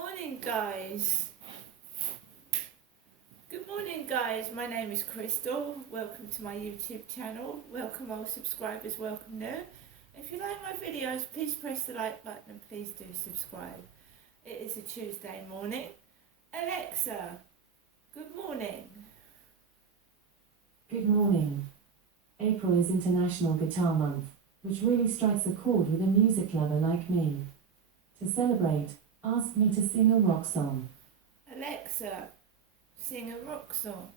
morning, guys. Good morning, guys. My name is Crystal. Welcome to my YouTube channel. Welcome old subscribers, welcome new. If you like my videos, please press the like button and please do subscribe. It is a Tuesday morning. Alexa, good morning. Good morning. April is International Guitar Month, which really strikes a chord with a music lover like me. To celebrate, ask me to sing a rock song. Alexa, sing a rock song.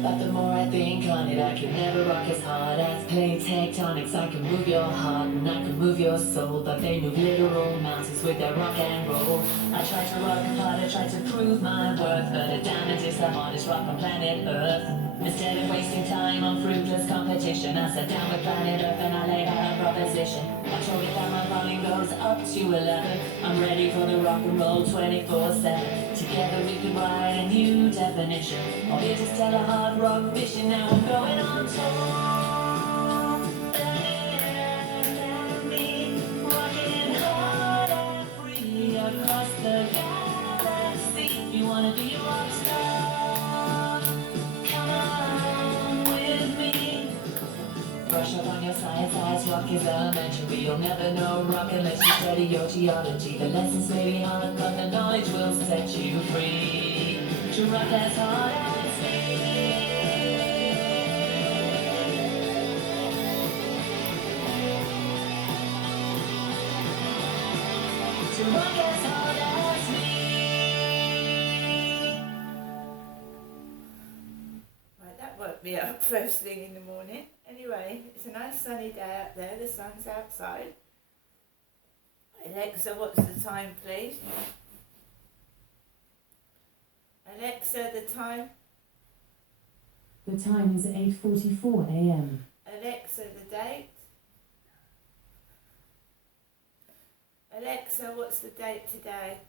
But the more I think on it, I can never rock as hard as play tectonics. I can move your heart and I can move your soul, but they move literal mountains with their rock and roll. I try to rock hard, I try to prove my worth, but a diamond is the hardest rock on planet Earth. Instead of wasting time on fruitless competition, I sat down with planet Earth and I laid out a proposition. I told it that my volume goes up to 11. I'm ready for the rock and roll 24/7. Together we could write a new definition, or we just tell a hard rock vision. Now I'm going on tour. And me rocking hard and free across the galaxy. You wanna be a rock star? Come on with me. Brush up on your science, rock is elementary. You'll never know rock unless you study your geology. The lessons may be hard, but the knowledge will set you free to rock as hard as me. To rock as hard as me. Right, that woke me up first thing in the morning. Anyway, it's a nice sunny day out there. The sun's outside. Alexa, what's the time, please? Alexa, the time. The time is 8:44 a.m. Alexa, the date. Alexa, what's the date today?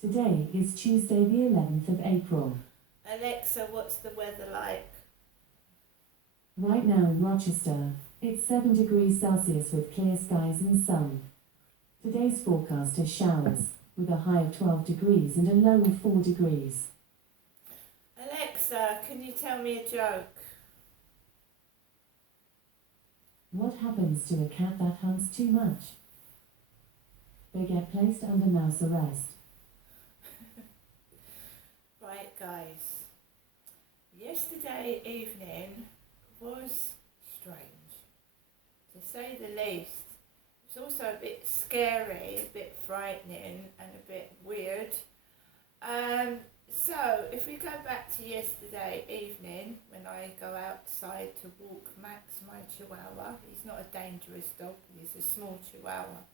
Today is Tuesday the 11th of April. Alexa, what's the weather like? Right now in Rochester, it's 7 degrees Celsius with clear skies and sun. Today's forecast is showers, with a high of 12 degrees and a low of 4 degrees. Alexa, can you tell me a joke? What happens to a cat that hunts too much? They get placed under mouse arrest. Right, guys. Yesterday evening was strange, to say the least. It was also a bit scary, a bit frightening and a bit weird. So if we go back to yesterday evening when I go outside to walk Max, my chihuahua. He's not a dangerous dog, he's a small chihuahua.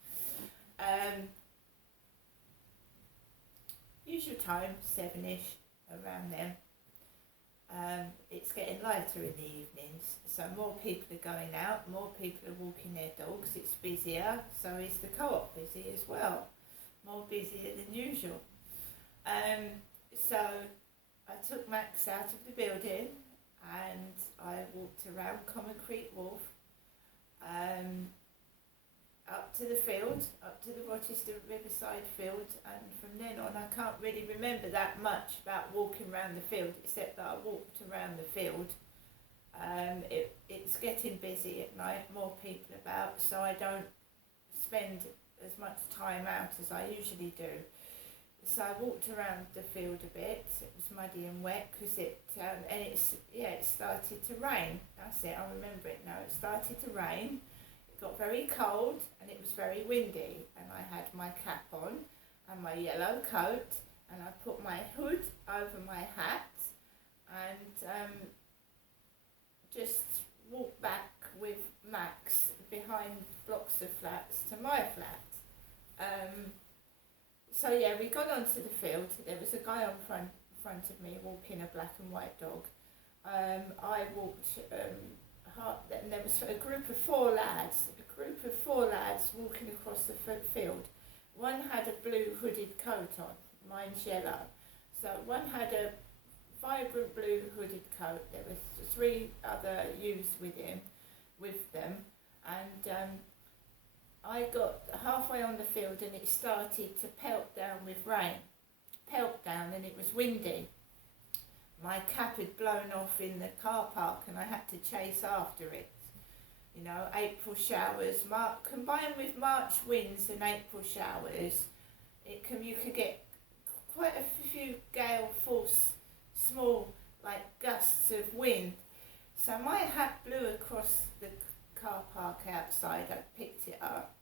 Usual time, 7ish, around then. It's getting lighter in the evenings, so more people are going out, more people are walking their dogs, it's busier, so is the co-op busy as well, more busier than usual. So I took Max out of the building and I walked around Concrete Wharf, up to the field, up to the Rochester Riverside field, and from then on I can't really remember that much about walking around the field, except that I walked around the field. It's getting busy at night, more people about, so I don't spend as much time out as I usually do. So I walked around the field a bit. It was muddy and wet because it started to rain. That's it, I remember it now. It started to rain. It got very cold and it was very windy, and I had my cap on and my yellow coat, and I put my hood over my hat and just walked back with Max behind blocks of flats to my flat. So yeah, we got onto the field. There was a guy on front of me walking a black and white dog. I walked hard, and there was a group of four lads walking across the field. One had a blue hooded coat on, mine's yellow. So one had a vibrant blue hooded coat. There was three other youths with him. with them, and I got halfway on the field and it started to pelt down with rain. Pelt down, and it was windy. My cap had blown off in the car park and I had to chase after it. You know, April showers, combined with March winds and April showers, you could get quite a few gale force, small like gusts of wind. So my hat blew across the car park outside. I picked it up.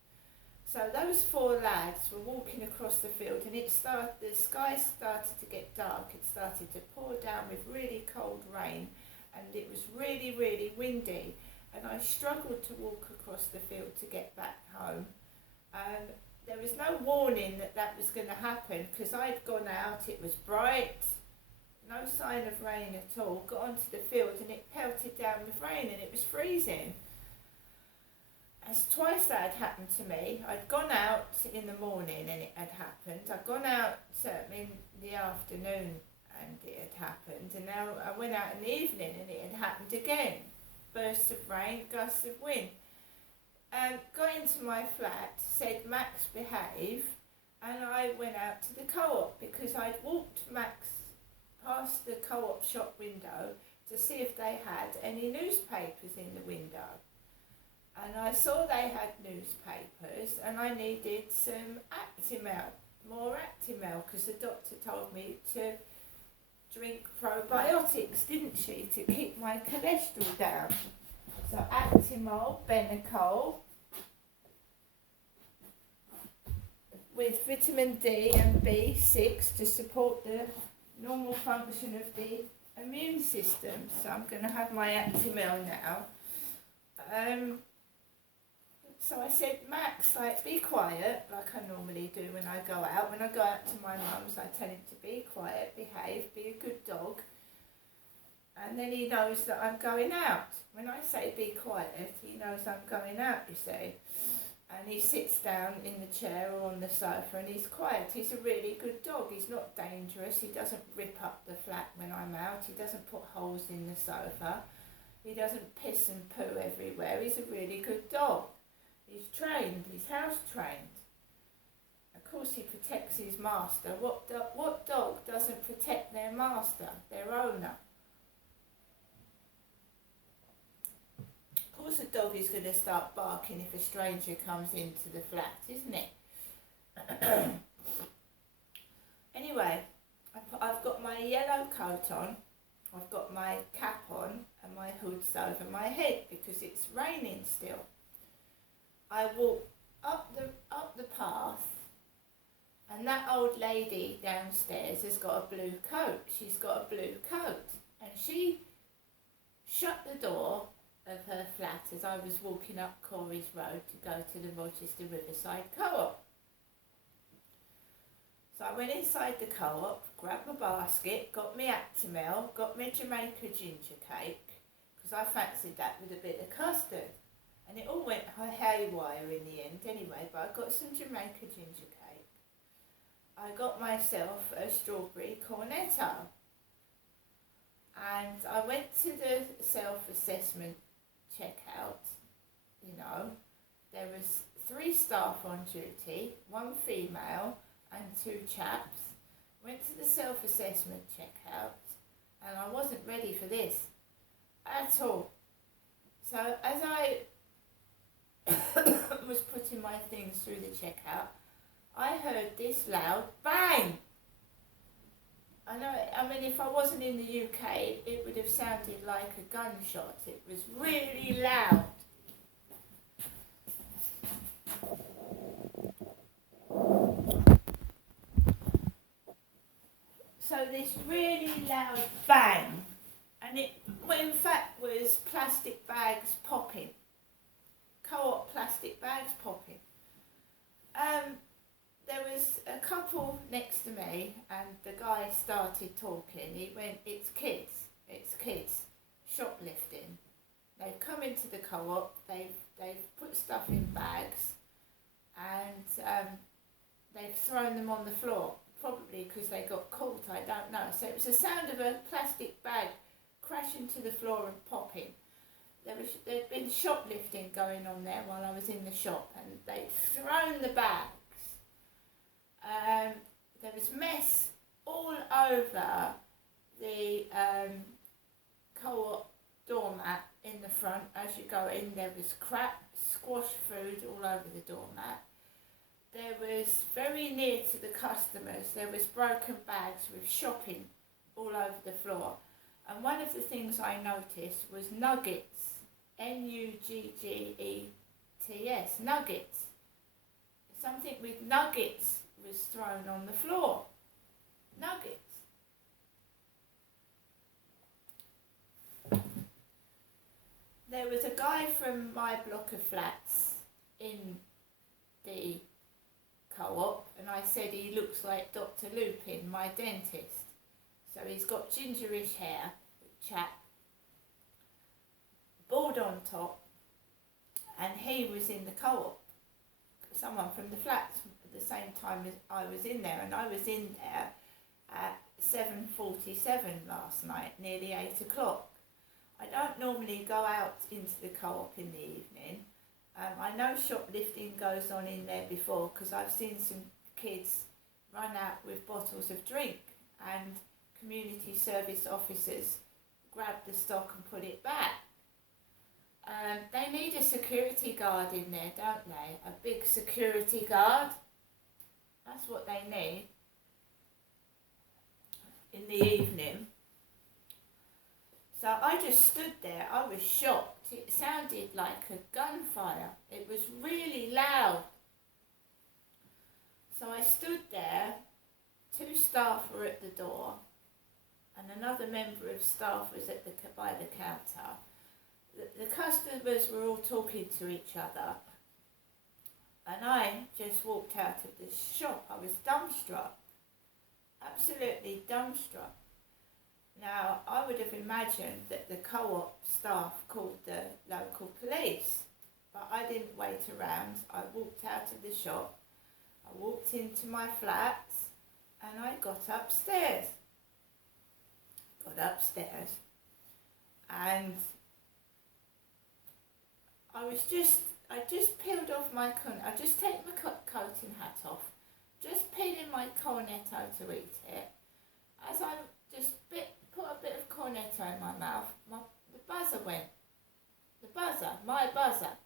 So those 4 lads were walking across the field, and the sky started to get dark. It started to pour down with really cold rain, and it was really, really windy. And I struggled to walk across the field to get back home. There was no warning that was going to happen, because I'd gone out, it was bright, no sign of rain at all. Got onto the field and it pelted down with rain and it was freezing. As twice that had happened to me. I'd gone out in the morning and it had happened. I'd gone out in the afternoon and it had happened. And now I went out in the evening and it had happened again. Bursts of rain, gusts of wind. Got into my flat, said Max behave, and I went out to the co-op because I'd walked Max past the co-op shop window to see if they had any newspapers in the window. And I saw they had newspapers and I needed some Actimel, more Actimel, because the doctor told me to drink probiotics, didn't she, to keep my cholesterol down. So Actimel, Benecol, with vitamin D and B6 to support the normal function of the immune system. So I'm going to have my Actimel now. So I said, Max, be quiet, like I normally do when I go out. When I go out to my mum's, I tell him to be quiet, behave, be a good dog. And then he knows that I'm going out. When I say be quiet, he knows I'm going out, you see. And he sits down in the chair or on the sofa and he's quiet. He's a really good dog. He's not dangerous. He doesn't rip up the flat when I'm out. He doesn't put holes in the sofa. He doesn't piss and poo everywhere. He's a really good dog. He's trained. He's house trained. Of course he protects his master. What dog doesn't protect their master, their owner? Of course a dog is going to start barking if a stranger comes into the flat, isn't it? Anyway, I've got my yellow coat on, I've got my cap on and my hood's over my head because it's raining still. I walk up the path and that old lady downstairs has got a blue coat. She's got a blue coat and she shut the door of her flat as I was walking up Corey's Road to go to the Rochester Riverside Co-op. So I went inside the co-op, grabbed my basket, got me Actimel, got me Jamaica ginger cake, because I fancied that with a bit of custard. And it all went haywire in the end anyway, but I got some Jamaica ginger cake. I got myself a strawberry cornetto. And I went to the self-assessment checkout, there was 3 staff on duty, 1 female and 2 chaps. Went to the self-assessment checkout and I wasn't ready for this at all. So as I was putting my things through the checkout, I heard this loud bang. I mean, if I wasn't in the UK, it would have sounded like a gunshot. It was really loud. So this really loud bang, and it, in fact, was plastic bags popping. Co-op plastic bags popping. There was a couple next to me and the guy started talking. He went, it's kids, shoplifting. They've come into the co-op, they've put stuff in bags and they've thrown them on the floor, probably because they got caught, I don't know. So it was the sound of a plastic bag crashing to the floor and popping. there'd been shoplifting going on there while I was in the shop, and they'd thrown the bags. There was mess all over the co-op doormat in the front. As you go in, there was crap, squash food all over the doormat. There was, very near to the customers, there was broken bags with shopping all over the floor. And one of the things I noticed was nuggets, Nuggets, nuggets. Something with nuggets was thrown on the floor. Nuggets. There was a guy from my block of flats in the co-op, and I said he looks like Dr. Lupin, my dentist. So he's got gingerish hair, chap, bald on top, and he was in the co-op. Someone from the flats at the same time as I was in there, and I was in there at 7:47 last night, nearly 8 o'clock. I don't normally go out into the co-op in the evening. I know shoplifting goes on in there before, because I've seen some kids run out with bottles of drink, and community service officers grab the stock and put it back. They need a security guard in there, don't they? A big security guard. That's what they need in the evening. So I just stood there. I was shocked. It sounded like a gunfire. It was really loud. So I stood there. 2 staff were at the door, and another member of staff was at by the counter. The customers were all talking to each other, and I just walked out of the shop. I was dumbstruck, absolutely dumbstruck. Now, I would have imagined that the co-op staff called the local police, but I didn't wait around. I walked out of the shop, I walked into my flats, and I got upstairs. And I just peeled off my cornetto. I just take my coat and hat off, just peeling my cornetto to eat it. As I just put a bit of cornetto in my mouth, the buzzer went. My buzzer.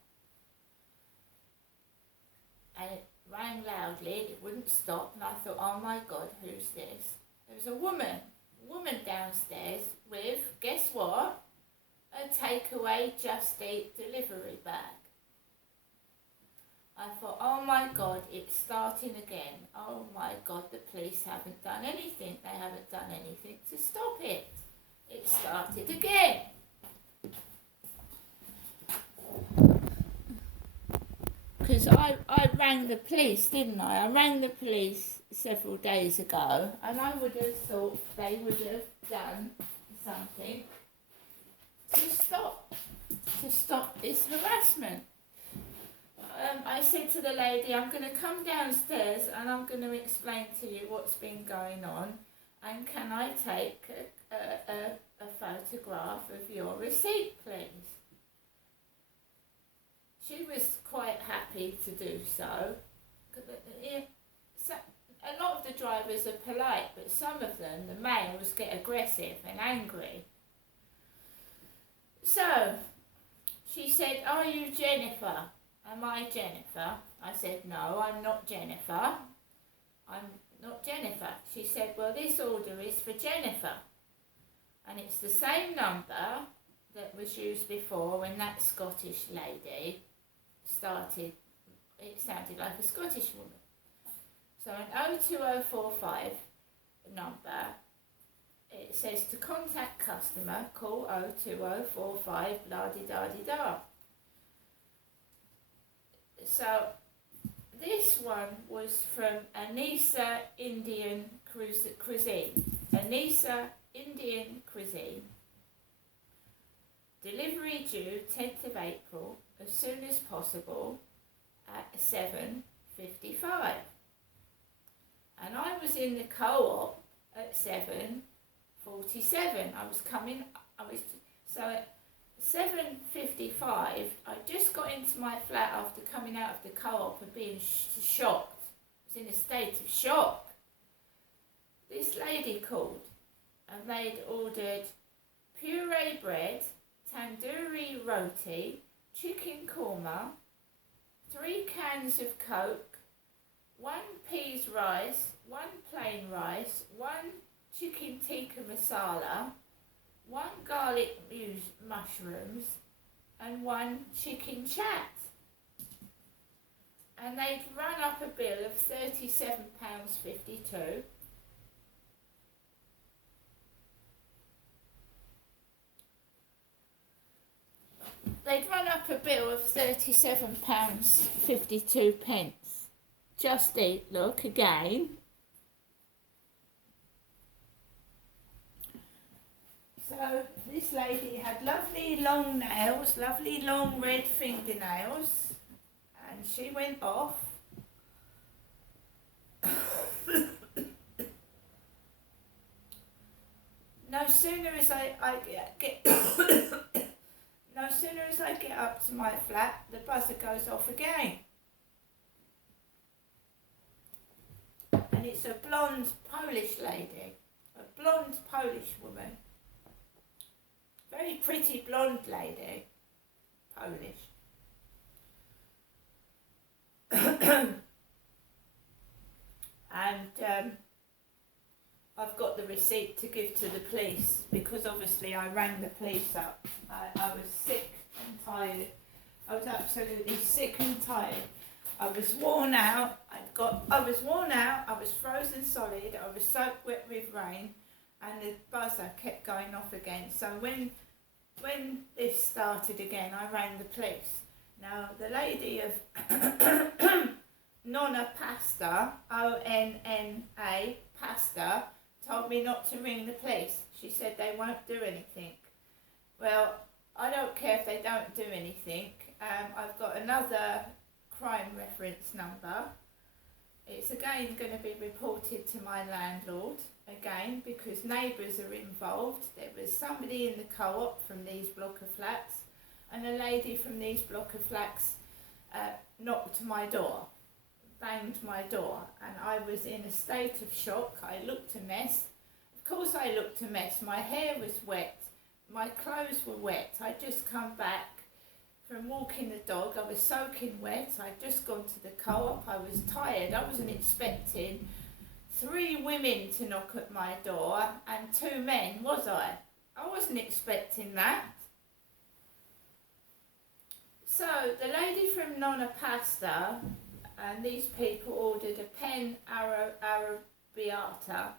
And it rang loudly, it wouldn't stop, and I thought, oh my God, who's this? There was a woman downstairs with, guess what? A takeaway Just Eat delivery bag. I thought, oh my God, it's starting again. Oh my God, the police haven't done anything. They haven't done anything to stop it. It started again. Because I rang the police, didn't I? I rang the police several days ago, and I would have thought they would have done something to stop this harassment. I said to the lady, I'm going to come downstairs and I'm going to explain to you what's been going on, and can I take a photograph of your receipt, please? She was quite happy to do so. A lot of the drivers are polite, but some of them, the males, get aggressive and angry. So, she said, are you Jennifer? Am I Jennifer? I said, no, I'm not Jennifer. I'm not Jennifer. She said, well, this order is for Jennifer. And it's the same number that was used before when that Scottish lady started. It sounded like a Scottish woman. So an 02045 number, it says to contact customer, call 02045 blah-de-da-de-da. So this one was from Anisa Indian Cuisine. Anisa Indian Cuisine. Delivery due 10th of April, as soon as possible, at 7:55. And I was in the co-op at 7:47. So at 7:55, I just got into my flat after coming out of the co-op and being shocked. I was in a state of shock. This lady called and they'd ordered puree bread, tandoori roti, chicken korma, 3 cans of Coke, 1 peas rice, 1 plain rice, 1 chicken tikka masala, 1 garlic mushrooms and 1 chicken chat. And they'd run up a bill of £37.52. They'd run up a bill of £37.52. Just Eat, look again. So this lady had lovely long nails, lovely long red fingernails, and she went off. No sooner as I get no sooner as I get up to my flat, the buzzer goes off again. And it's a blonde Polish lady, a blonde Polish woman. Very pretty blonde lady, Polish. And I've got the receipt to give to the police because obviously I rang the police up. I was sick and tired. I was absolutely sick and tired. I was worn out. I was worn out. I was frozen solid. I was soaked wet with rain, and the buzzer kept going off again. So when this started again, I rang the police. Now the lady of Nonna Pasta, ONNA Pasta, told me not to ring the police. She said they won't do anything. Well, I don't care if they don't do anything. I've got another crime reference number. It's again going to be reported to my landlord again because neighbours are involved. There was somebody in the co-op from these block of flats, and a lady from these block of flats knocked my door, banged my door, and I was in a state of shock. I looked a mess. Of course I looked a mess. My hair was wet. My clothes were wet. I'd just come back from walking the dog. I was soaking wet. I'd just gone to the co-op. I was tired. I wasn't expecting 3 women to knock at my door and 2 men, was I? I wasn't expecting that. So the lady from Nonna Pasta and these people ordered a pen arrabbiata,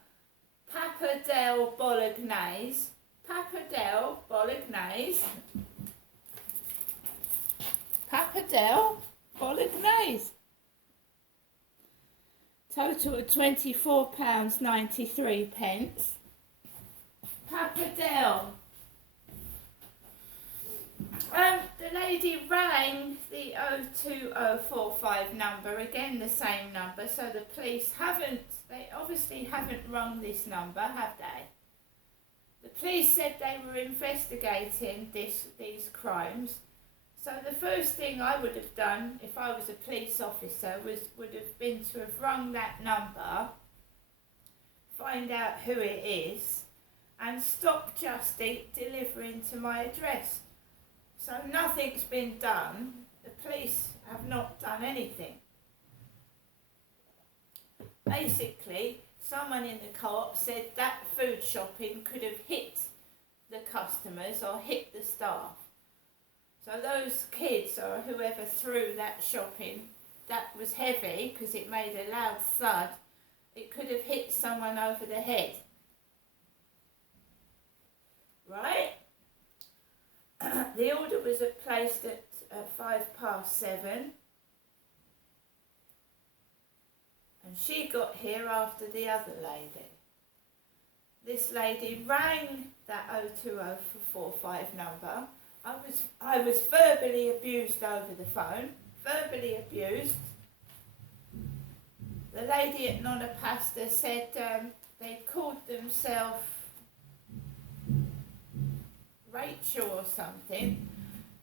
pappardelle bolognese, pappardelle bolognese. Total of £24.93. Pappardelle. The lady rang the 02045 number, again the same number, so the police they obviously haven't rung this number, have they? The police said they were investigating these crimes. So the first thing I would have done if I was a police officer would have been to have rung that number, find out who it is, and stop Just Eat delivering to my address. So nothing's been done. The police have not done anything. Basically, someone in the co-op said that food shopping could have hit the customers or hit the staff. So those kids or whoever threw that shopping, that was heavy because it made a loud thud. It could have hit someone over the head. Right? The order was placed at 7:05. And she got here after the other lady. This lady rang that 02045 number. I was verbally abused over the phone. Verbally abused. The lady at Nonna Pasta said they called themselves Rachel or something.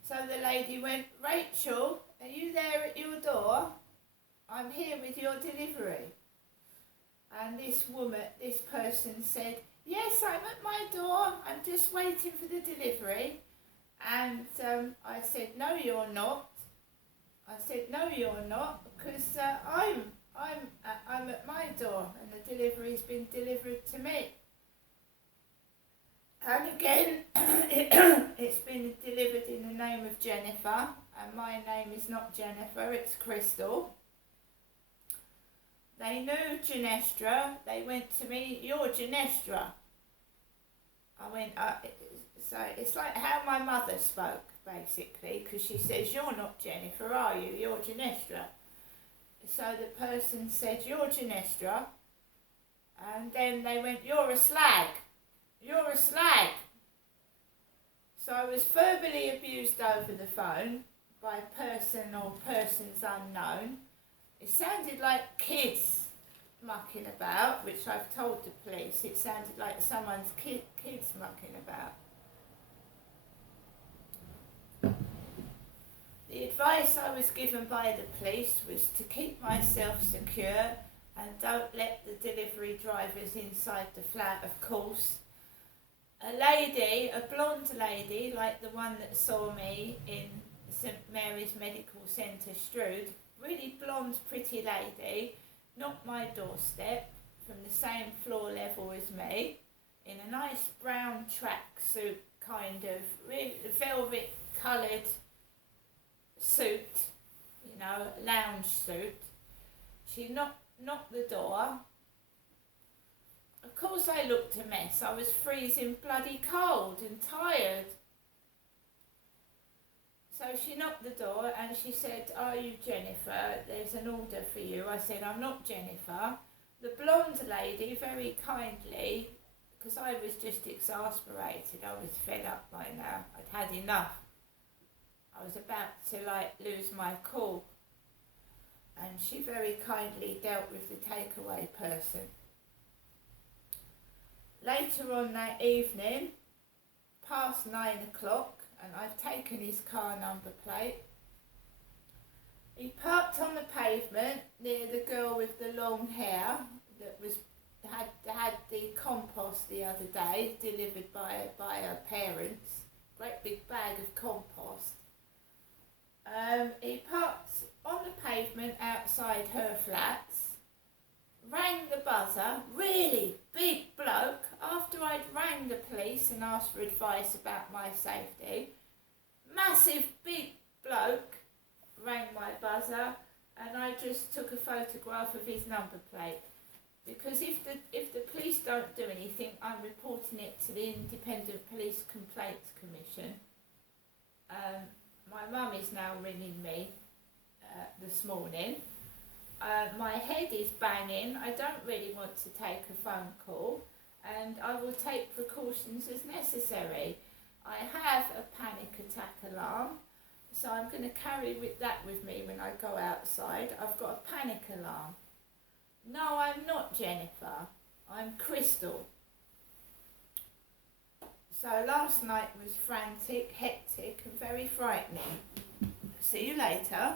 So the lady went, Rachel, are you there at your door? I'm here with your delivery. And this person said, yes, I'm at my door. I'm just waiting for the delivery. And I said, no, you're not. I said, no, you're not, because I'm at my door and the delivery's been delivered to me. And again, it's been delivered in the name of Jennifer, and my name is not Jennifer, it's Crystal. They knew Genestra. They went to me, you're Genestra. I went, so it's like how my mother spoke, basically, because she says, you're not Jennifer, are you? You're Genestra. So the person said, you're Genestra. And then they went, you're a slag. You're a slag. So I was verbally abused over the phone by a person or persons unknown. It sounded like kids mucking about, which I've told the police. It sounded like someone's kids mucking about. The advice I was given by the police was to keep myself secure and don't let the delivery drivers inside the flat, of course. A blonde lady, like the one that saw me in St Mary's Medical Centre, Strood, really blonde, pretty lady, knocked my doorstep from the same floor level as me, in a nice brown tracksuit, kind of, really velvet coloured suit, you know, lounge suit. She knocked the door. Of course I looked a mess. I was freezing bloody cold and tired. So she knocked the door and she said, are you Jennifer? There's an order for you. I said, I'm not Jennifer. The blonde lady, very kindly, because I was just exasperated, I was fed up by now, I'd had enough. I was about to lose my cool. And she very kindly dealt with the takeaway person. Later on that evening, past 9 o'clock, and I've taken his car number plate. He parked on the pavement near the girl with the long hair that had the compost the other day, delivered by her parents. Great big bag of compost. He parked on the pavement outside her flats, rang the buzzer, really big bloke, after I'd rang the police and asked for advice about my safety. Massive big bloke rang my buzzer, and I just took a photograph of his number plate. Because if the police don't do anything, I'm reporting it to the Independent Police Complaints Commission. My mum is now ringing me this morning. My head is banging. I don't really want to take a phone call, and I will take precautions as necessary. I have a panic attack alarm, so I'm going to carry that with me when I go outside. I've got a panic alarm. No, I'm not Jennifer. I'm Crystal. So last night was frantic, hectic and very frightening. See you later.